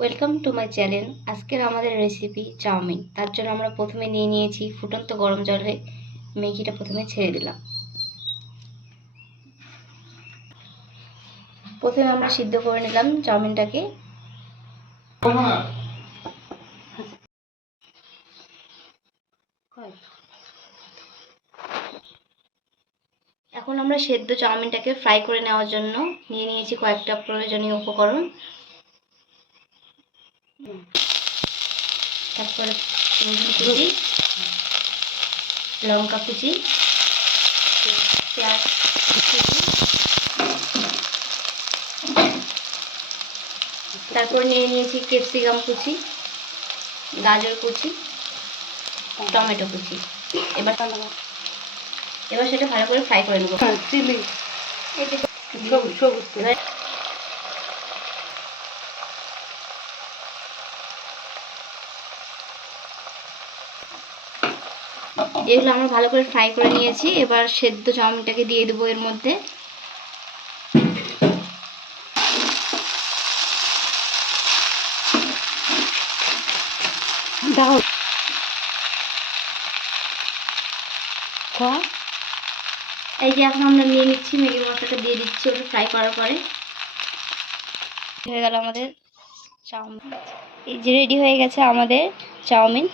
Welcome to my channel. আজকের আমাদের recipe chowmein. তার জন্য আমরা প্রথমে নিয়ে নিয়েছি ফুটন্ত গরম জলে ম্যাগিটা প্রথমে ছেড়ে দিলাম। প্রথমে আমরা সিদ্ধ করে নিলাম চাউমিনটাকে। এখন আমরা সেদ্ধ চাউমিনটাকে ফ্রাই করে নেওয়ার জন্য নিয়ে নিয়েছি কয়েকটা প্রয়োজনীয় উপকরণ। তারপরে রসুন কুচি, লঙ্কা কুচি, পেঁয়াজ কুচি, তারপর নিয়ে নিয়েছি ক্যাপসিকাম কুচি, গাজর কুচি, টমেটো কুচি। এবার সেটা ভালো করে ফ্রাই করে নেব। এগুলো আমরা ভালো করে ফ্রাই করে নিয়েছি। এবার সেদ্ধ চাউমিনটাকে দিয়ে দেবো এর মধ্যে। এই যে এখন আমরা নিয়ে নিচ্ছি, ম্যাগি মশলাটা দিয়ে দিচ্ছি ওটা ফ্রাই করার পরে। হয়ে গেল আমাদের চাউমিন। এই যে রেডি হয়ে গেছে আমাদের চাউমিন।